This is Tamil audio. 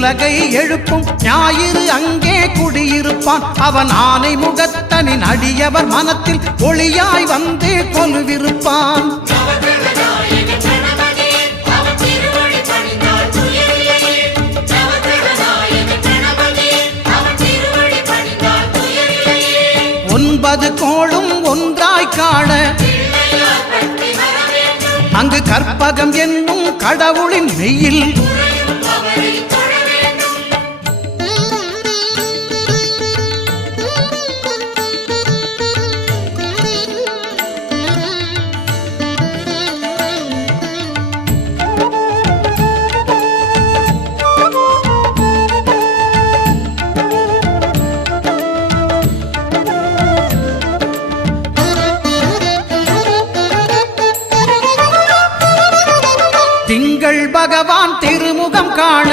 உலகை எழுப்பும் ஞாயிறு அங்கே குடியிருப்பான். அவன் ஆனை முகத்தனின் அடியவர் மனத்தில் ஒளியாய் வந்து கொலுவிருப்பான். ஒன்பது கோளும் ஒன்றாய் காண அங்கு கற்பகம் என்னும் கடவுளின் மெய்யில் திங்கள் பகவான் திருமுகம் காண